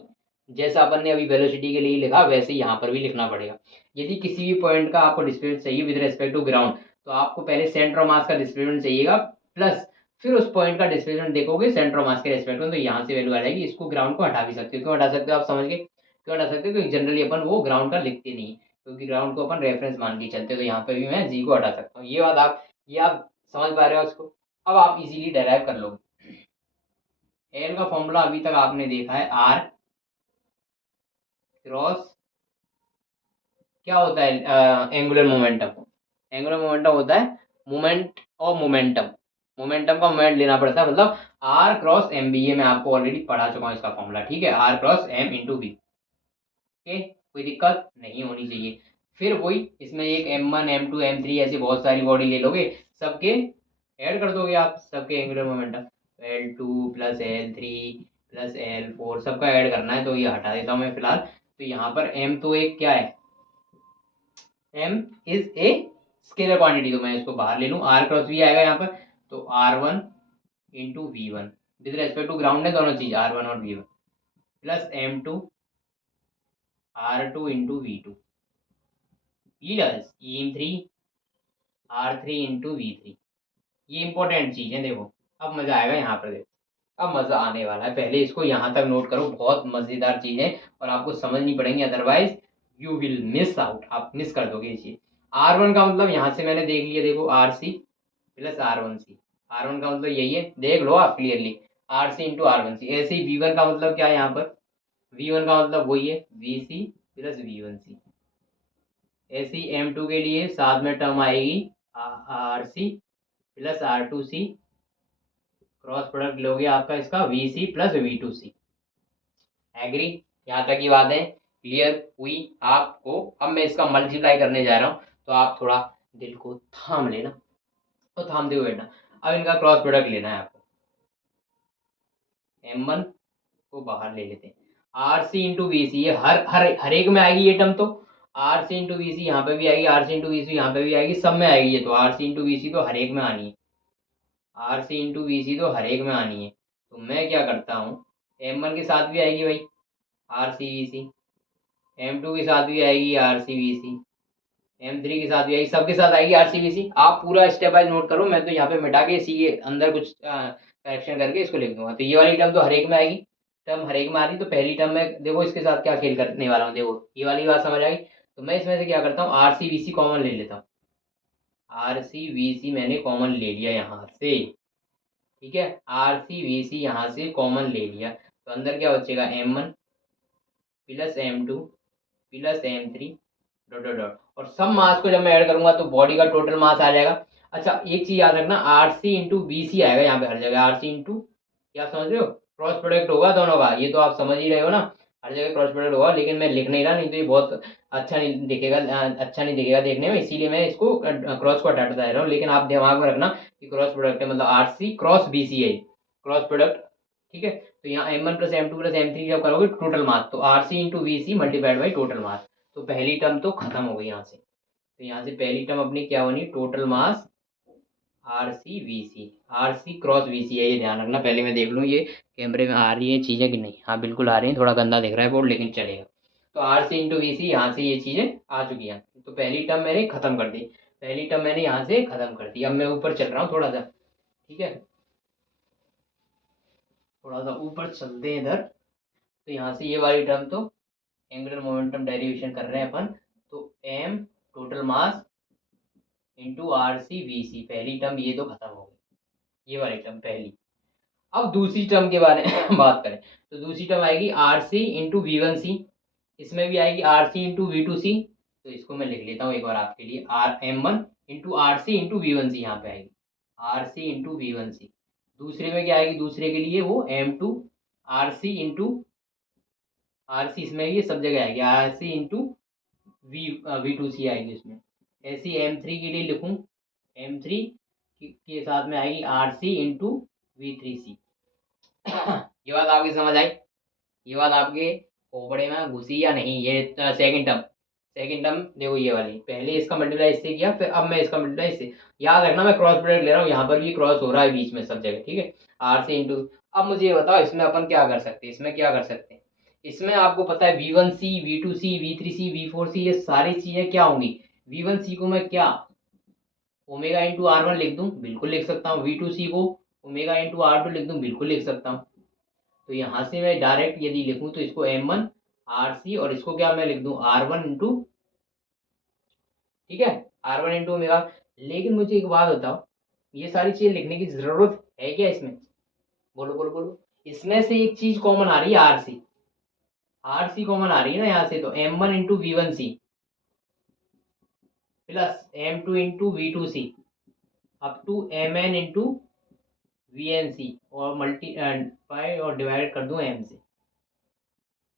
जैसा अपन ने अभी वेलोसिटी के लिए लिखा वैसे यहाँ पर भी लिखना पड़ेगा। यदि किसी भी पॉइंट का आपको डिस्प्लेसमेंट चाहिए विद रेस्पेक्ट टू ग्राउंड, तो आपको पहले सेंटर ऑफ मास का डिस्प्लेसमेंट चाहिएगा, प्लस फिर उस पॉइंट का डिस्प्लेसमेंट देखोगे सेंटर ऑफ मास के रेस्पेक्ट में, तो यहाँ से वैल्यू आ जाएगी। इसको ग्राउंड को हटा भी सकते हो, क्यों हटा सकते हो आप समझ के, क्यों हटा सकते हो, क्योंकि जनरली अपन वो ग्राउंड का लिखते नहीं, क्योंकि ग्राउंड को अपन रेफरेंस मान के चलते, तो यहाँ पे भी मैं जी को हटा सकता हूँ। ये आप समझ पा रहे हो इसको। अब आप इजीली डेराइव कर लोगे। एल का फॉर्मूला अभी तक आपने देखा है, आर क्रॉस क्या होता है, एंगुलर मोमेंटम। एंगुलर मोमेंटम होता है मोमेंट और मोमेंटम, मोमेंटम का मोमेंट लेना पड़ता है, मतलब आर क्रॉस एम बी। ये मैं आपको ऑलरेडी पढ़ा चुका हूँ इसका फॉर्मूला, ठीक है, R cross M into B. Okay, कोई दिक्कत नहीं होनी चाहिए। फिर वही इसमें एक M1 M2 M3 ऐसी बहुत सारी बॉडी ले लोगे, सबके ऐड कर दोगे आप, सबके angular momentum L2 plus L3 plus L4 सबका ऐड करना है, तो ये हटा देता हूँ मैं फिलहाल। तो यहाँ पर M तो एक क्या है, M is a scalar quantity, तो मैं इसको बाहर ले लूँ, आर क्रॉस वी आएगा यहाँ पर, तो R1 into V1 with respect to ground है दोनों चीज, R1 और V1 plus M2 R2 into V2 plus M3 R3 into V3। ये इंपॉर्टेंट चीज है, देखो अब मजा आएगा यहाँ पर, देखो अब मजा आने वाला है। पहले इसको यहाँ तक नोट करो, बहुत मजेदार चीज है और आपको समझनी पड़ेंगी, otherwise you will miss out, आप मिस कर दोगे ये चीज। R1 का मतलब यहाँ से मैंने देख लिया, देखो RC प्लस R1C, R1 का मतलब यही है, देख लो आप क्लियरली, RC इंटू R1C। ऐसे ही V1 का मतलब क्या है यहाँ पर, V1 का मतलब वही है VC प्लस V1C। ऐसे ही M2 के लिए साथ में टर्म आएगी RC plus R2C, cross product लोगे आपका इसका VC प्लस V2C। एग्री, यहाँ तक की बातें क्लियर हुई आपको। अब मैं इसका मल्टीप्लाई करने जा रहा हूँ, तो आप थोड़ा दिल को थाम लेना, तो थामते हुए बैठना। अब इनका क्रॉस प्रोडक्ट लेना है आपको, M1 को बाहर ले लेते हैं, RC इंटू वी सी, ये हर हर हर एक में आएगी ये टर्म, तो RC इंटू वी सी यहाँ पे भी आएगी, RC इंटू वी सी यहाँ पे भी आएगी, सब में आएगी ये, तो RC इंटू वी सी तो हर एक में आनी है, RC इंटू वी सी तो हर एक में आनी है। तो मैं क्या करता हूँ, M1 के साथ भी आएगी भाई RC वी सी, M2 के साथ भी आएगी RC वी सी, M3 के साथ भी आएगी, सबके साथ आएगी RC वी सी। आप पूरा स्टेप बाय नोट करो, मैं तो यहाँ पे मिटा के इसी के अंदर कुछ करेक्शन करके इसको लिख दूंगा। तो ये वाली टर्म तो हर एक में आएगी, टर्म हर एक में आ रही, तो पहली टर्म में देखो इसके साथ क्या खेल करने वाला हूँ, देखो ये वाली बात समझ आई। तो मैं इसमें से क्या करता हूँ, RC वी सी कॉमन ले लेता हूँ, RC वी सी मैंने कॉमन ले लिया यहाँ से, ठीक है, RC वी सी यहाँ से कॉमन ले लिया, तो अंदर क्या बचेगा, M1 plus M2 plus M3 dot dot dot, और सब मास को जब मैं ऐड करूंगा तो बॉडी का टोटल मास आ जाएगा। अच्छा एक चीज याद रखना, RC इंटू BC आएगा यहाँ पे हर जगह, RC इंटू, क्या समझ रहे हो, क्रॉस प्रोडक्ट होगा दोनों का, ये तो आप समझ ही रहे हो ना, हर जगह क्रॉस प्रोडक्ट होगा, लेकिन मैं लिख नहीं रहा, नहीं तो ये बहुत अच्छा नहीं दिखेगा देखने में, इसीलिए मैं इसको क्रॉस को हटाता रह रहा हूँ। लेकिन आप दिमाग में रखना कि क्रॉस प्रोडक्ट है, मतलब RC क्रॉस BC है क्रॉस प्रोडक्ट, ठीक है। तो यहाँ M1 plus M2 plus M3 जब करोगे टोटल मास, तो RC into BC multiplied by total मास, तो पहली टर्म तो खत्म हो गई यहाँ से। तो यहाँ से पहली टर्म अपनी क्या बनी, total mass RC VC, RC cross VC है, ये ध्यान रखना। पहले मैं देख लूँ ये कैमरे में आ रही है चीज़ें कि नहीं, हाँ बिल्कुल आ रही है, थोड़ा गंदा दिख रहा है बोर्ड लेकिन चलेगा। तो RC इंटू VC यहाँ से ये चीज़ें आ चुकी हैं, तो पहली टर्म मैंने खत्म कर दी, पहली टर्म मैंने यहाँ से खत्म कर दी। अब मैं ऊपर चल रहा हूँ थोड़ा सा, ठीक है, थोड़ा सा ऊपर चलते हैं इधर। तो यहाँ से ये वाली टर्म तो एंगुलर मोमेंटम डेरिवेशन कर रहे हैं अपन, तो M total mass into RC VC, पहली टर्म ये तो खत्म हो गई, ये वाली टर्म पहली। अब दूसरी टर्म के बारे में बात करें, तो दूसरी टर्म आएगी RC इंटू V1C, इसमें भी आएगी RC इंटू V2C, तो इसको मैं लिख लेता हूँ एक बार आपके लिए, M1 into RC into V1C यहाँ पे आएगी, RC इंटू V1C। दूसरे में क्या आएगी, दूसरे के लिए वो M2 RC इंटू RC, इसमें ये सब जगह आएगी RC इंटू V2C आएगी उसमें। ऐसी M3 के लिए लिखूँ, M3 के साथ में आएगी RC इंटू V3C। ये बात आपकी समझ आई, ये बात आपके खोपड़े में घुसी या नहीं। ये सेकंड टर्म देखो, ये वाली पहले इसका मल्टीप्लाई इससे किया, फिर अब मैं इसका मल्टीप्लाई इससे, याद रखना मैं क्रॉस प्रोडक्ट ले रहा हूँ, यहाँ पर भी क्रॉस हो रहा है बीच में सब जगह, ठीक है, RC इंटू। अब मुझे ये बताओ इसमें अपन क्या कर सकते हैं, इसमें क्या कर सकते हैं, इसमें आपको पता है V1C V2C V3C V4C ये सारी चीजें क्या होंगी, V1C को मैं क्या ओमेगा इंटू आर वन लिख दूं, बिल्कुल लिख सकता हूँ। V2C को ओमेगा इंटू R2 लिख दूं, बिल्कुल लिख सकता हूँ। तो यहाँ से मैं डायरेक्ट यदि लिखूं तो इसको M1 RC और इसको क्या मैं लिख दूं R1 इंटू, ठीक है, R1 इंटू ओमेगा। लेकिन मुझे एक बात बताओ, ये सारी चीजें लिखने की जरूरत है क्या इसमें? बोलो बोलो बोलो। इसमें से एक चीज कॉमन आ रही है, RC। RC कॉमन आ रही है ना यहाँ से, तो M1 into V1C plus M2 into V2C up to MN into VNC और मल्टीप्लाई और डिवाइड कर दूं M से।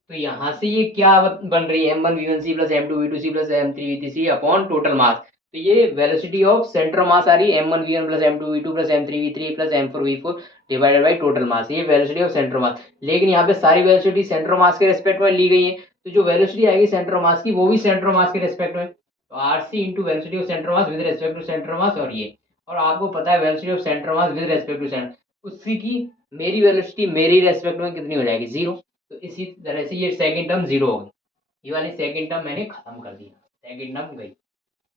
तो यहाँ से ये क्या बन रही है, M1 V1C plus M2 V2C plus M3 V3C upon total mass. तो ये वेलोसिटी ऑफ सेंटर मास आ रही है M1 V1 plus M2 V2 plus M3 V3 plus M4 V4 divided by total mass, ये वेलोसिटी ऑफ सेंटर मास। लेकिन यहाँ पे सारी velocity centre mass के रेस्पेक्ट में ली गई है, तो जो वेलोसिटी आएगी सेंटर मास की वो भी सेंटर मास के रेस्पेक्ट में। तो RC into velocity of centre mass with respect to centre mass, और आपको पता है velocity of centre mass with respect to centre, उसकी की मेरी वेलोसिटी मेरी रेस्पेक्ट में कितनी हो जाएगी, 0। तो इसी तरह से ये सेकंड टर्म 0 होगी, ये वाली सेकंड टर्म मैंने खत्म कर दिया, सेकंड टर्म गई।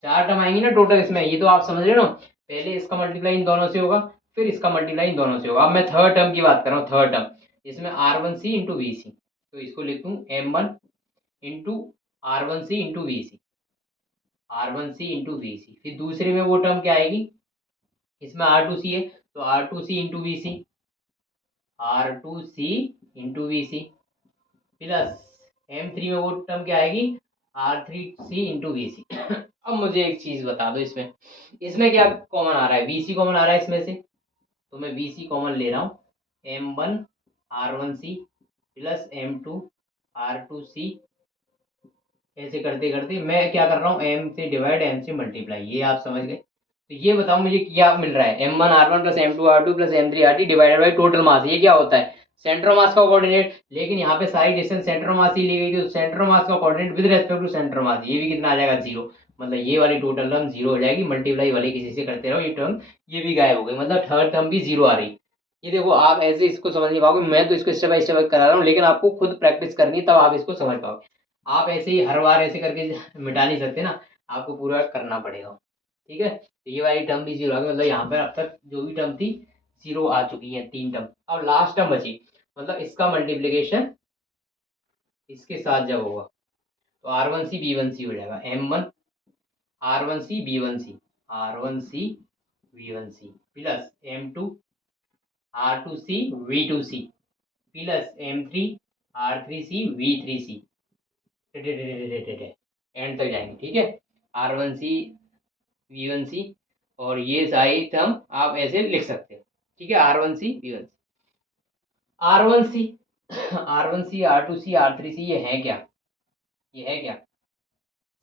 4 टर्म आएंगी ना टोटल इसमें, ये तो आप समझ रहे हो ना। पहले इसका मल्टीप्लाई इन दोनों से होगा, फिर इसका मल्टीप्लाई इन दोनों से होगा। अब मैं थर्ड टर्म की बात कर रहा हूँ, थर्ड टर्म इसमें R1C इंटू VC, तो इसको लिख दूँ M1 into R1C into VC, R1C into VC। फिर दूसरे में वो टर्म क्या आएगी, इसमें R2C है तो R2C into VC, R2C into VC plus M3 में वो टर्म क्या आएगी, R3C इंटू VC। अब मुझे एक चीज बता दो, इसमें इसमें क्या कॉमन आ रहा है, VC कॉमन आ रहा है इसमें से, तो मैं VC कॉमन ले रहा हूँ। M1 R1C plus M2 R2C, ऐसे करते करते मैं क्या कर रहा हूँ, M से डिवाइड M से मल्टीप्लाई, ये आप समझ गए। तो ये बताओ मुझे क्या मिल रहा है, M1 R1 plus M2 R2 plus M3 RT divided by total mass, ये क्या होता है, सेंटर मास का कोऑर्डिनेट। लेकिन यहाँ पे सारी डिस्टेंस सेंटर मास ही ली गई थी, तो सेंटर मास का coordinate with respect to centre mass, ये भी कितना आ जाएगा, 0। मतलब ये वाली टोटल टर्म 0 हो जाएगी, मल्टीप्लाई वाले किसी से करते रहो, ये टर्म ये भी गायब हो गई, मतलब थर्ड टर्म भी 0 आ रही। ये देखो आप ऐसे इसको समझ नहीं पाओगे, मैं तो इसको स्टेप बाय स्टेप करा रहा हूँ, लेकिन आपको खुद प्रैक्टिस करनी है तब आप इसको समझ पाओगे। आप ऐसे ही हर बार ऐसे करके मिटा नहीं सकते ना, आपको पूरा करना पड़ेगा, ठीक है। तो ये वाली टर्म भी 0 आ गई, मतलब यहाँ पर अब तक जो भी टर्म थी 0 आ चुकी है, 3 टर्म। अब लास्ट टर्म बची, मतलब इसका मल्टीप्लीकेशन इसके साथ जब होगा तो R1C B1C हो जाएगा, M1 R1C B1C, R1C B1C plus M2 R2C V2C plus M3 R3C V3C, and तक जाएंगे, ठीक है। R1C V1C और ये सारी टर्म आप ऐसे लिख सकते हो, ठीक है। R1C V1C R1C R1C R2C R3C, ये है क्या, ये है क्या,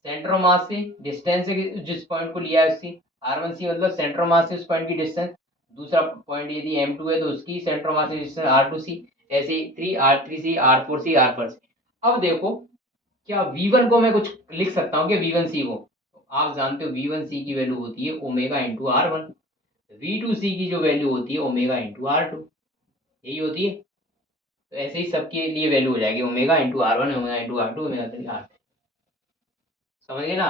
सेंटर ऑफ मास से डिस्टेंस से जिस पॉइंट को लिया है उसकी, R1C मतलब सेंटर ऑफ मास से उस पॉइंट की डिस्टेंस। दूसरा पॉइंट यदि M2 है तो उसकी सेंटर ऑफ मास से डिस्टेंस R2C, ऐसे 3 R3C R4C R4C। अब देखो क्या V1 को मैं कुछ लिख सकता हूँ क्या, V1C को, तो आप जानते हो V1C की वैल्यू होती है ओमेगा इंटू R1, V2C की जो वैल्यू होती है ओमेगा इंटू R2, यही होती है। तो ऐसे ही सबके लिए वैल्यू हो जाएगी omega into R1 omega into R2 omega into R3, समझ गए ना।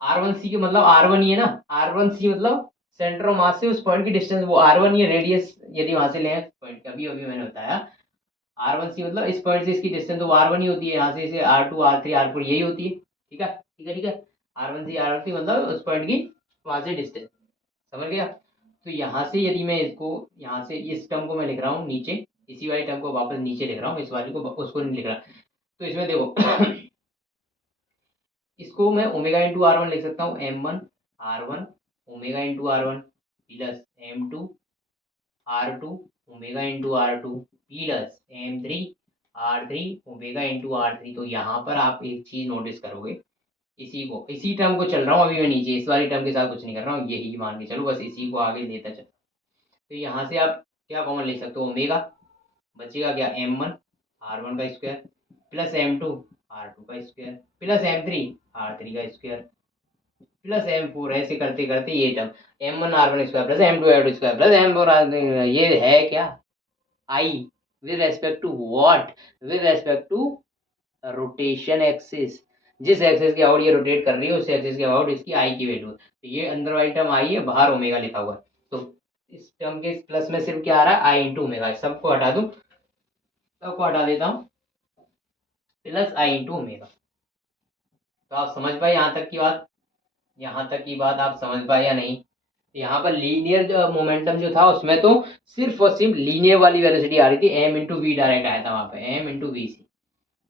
R1C के मतलब R1 ही है ना, R1C मतलब सेंटर ऑफ मास से उस पॉइंट की डिस्टेंस, वो R1 ही है, रेडियस यदि वहां से लें पॉइंट का, अभी अभी मैंने बताया। R1C मतलब इस पॉइंट से इसकी डिस्टेंस तो R1 ही होती है, यहाँ से इसे R2 R3 R4 यही होती है, ठीक है ठीक है ठीक है। R1C R3 मतलब उस पॉइंट की वहां से डिस्टेंस, समझ गया। तो यहाँ से यदि मैं इसको, यहाँ से इस टर्म को मैं लिख रहा हूँ नीचे, इसी वाली टर्म को वापस नीचे लिख रहा हूँ, इस वाली को उसको नहीं लिख रहा। तो इसमें देखो इसको मैं ओमेगा इंटू R1 लिख सकता हूँ, M1 R1 omega into R1 plus M2 R2 omega into R2 plus M3 R3 omega into R3। तो यहाँ पर आप एक चीज नोटिस करोगे, इसी टर्म को चल रहा हूँ अभी मैं नीचे, इस वाली टर्म के साथ कुछ नहीं कर रहा हूँ, यही मान के चलो, बस इसी को आगे लेता चल। तो यहाँ से आप क्या कॉमन लिख सकते हो, ओमेगा बचेगा क्या, M1 R1 का स्क्वायर प्लस M2 R2 का स्क्वायर प्लस M3 R3 का स्क्वायर प्लस M4, ऐसे करते करते ये term M1 R1 square plus M2 R2 square plus M4 R3, ये है क्या, I with respect to what, with respect to rotation axis. जिस एक्सिस के अबाउट ये रोटेट कर रही है उस एक्सिस के अबाउट इसकी आई की वैल्यू है। तो ये अंदर वाली टर्म आई है, बाहर ओमेगा लिखा हुआ है, तो इस टर्म के प्लस में सिर्फ क्या आ रहा है, आई इंटू ओमेगा। सबको हटा दूं, सबको हटा देता हूँ, प्लस आई इंटू ओमेगा। तो आप समझ पाए यहाँ तक की बात? यहाँ तक की बात आप समझ पाए या नहीं? यहाँ पर लीनियर मोमेंटम जो था उसमें तो सिर्फ और सिर्फ लीनियर वाली वेलोसिटी आ रही थी, एम इंटू वी डायरेक्ट आया था वहां पे, एम इंटू वी सी।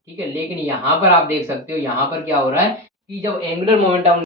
ठीक है, लेकिन यहाँ पर आप देख सकते हो यहाँ पर क्या हो रहा है कि जब एंगुलर मोमेंटम